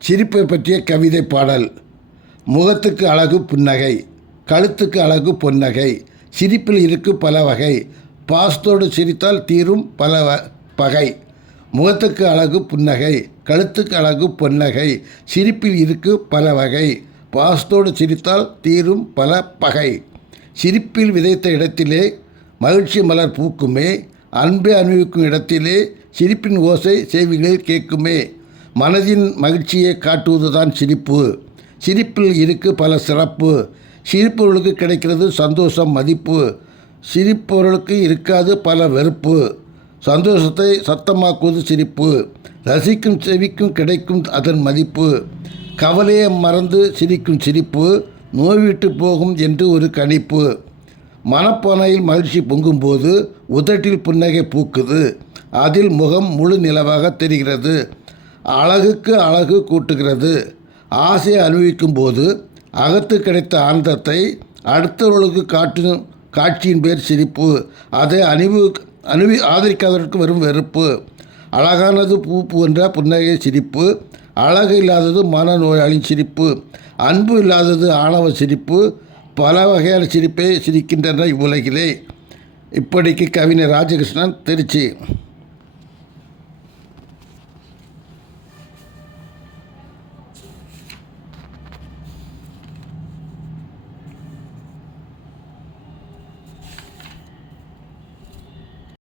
சிரிப்பை பற்றிய கவிதை பாடல். முகத்துக்கு அழகு புன்னகை, கழுத்துக்கு அழகு பொன்னகை, சிரிப்பில் இருக்கு பல வகை, பாசத்தோடு சிரித்தால் தீரும் பல பகை. முகத்துக்கு அழகு புன்னகை, கழுத்துக்கு அழகு பொன்னகை, சிரிப்பில் இருக்கு பல வகை, பாசத்தோடு சிரித்தால் தீரும் பல பகை. சிரிப்பில் விதைத்த இடத்திலே மகிழ்ச்சி மலர் பூக்குமே, அன்பை அனுபவிக்கும் இடத்திலே சிரிப்பின் ஓசை செவிகளில் கேட்குமே. மனதின் மகிழ்ச்சியை காட்டுவதுதான் சிரிப்பு, சிரிப்பில் இருக்கு பல சிறப்பு, சிரிப்பவர்களுக்கு கிடைக்கிறது சந்தோஷம் மதிப்பு, சிரிப்பவர்களுக்கு இருக்காது பல வெறுப்பு, சந்தோஷத்தை சத்தமாக்குவது சிரிப்பு, ரசிக்கும் செவிக்கும் கிடைக்கும் அதன் மதிப்பு, கவலையை மறந்து சிரிக்கும் சிரிப்பு நோய்விட்டு போகும் என்று ஒரு கணிப்பு. மனப்பானையில் மகிழ்ச்சி பொங்கும்போது உதட்டில் புன்னகை பூக்குது, அதில் முகம் முழு நிலவாக தெரிகிறது, அழகுக்கு அழகு கூட்டுகிறது. ஆசையை அனுபவிக்கும் போது அகத்து கிடைத்த ஆனந்தத்தை அடுத்தவர்களுக்கு காட்டும் காட்சியின் பேர் சிரிப்பு, அதை ஆதரிக்காதவருக்கு வரும் வெறுப்பு. அழகானது பூ போன்ற புன்னகை சிரிப்பு, அழகு இல்லாதது மனநோயாளின் சிரிப்பு, அன்பு இல்லாதது ஆணவ சிரிப்பு, பல வகையான சிரிப்பை சிரிக்கின்றன இவ்வுலகிலே. இப்படிக்கு கவிஞர் ராஜகிருஷ்ணன், திருச்சி.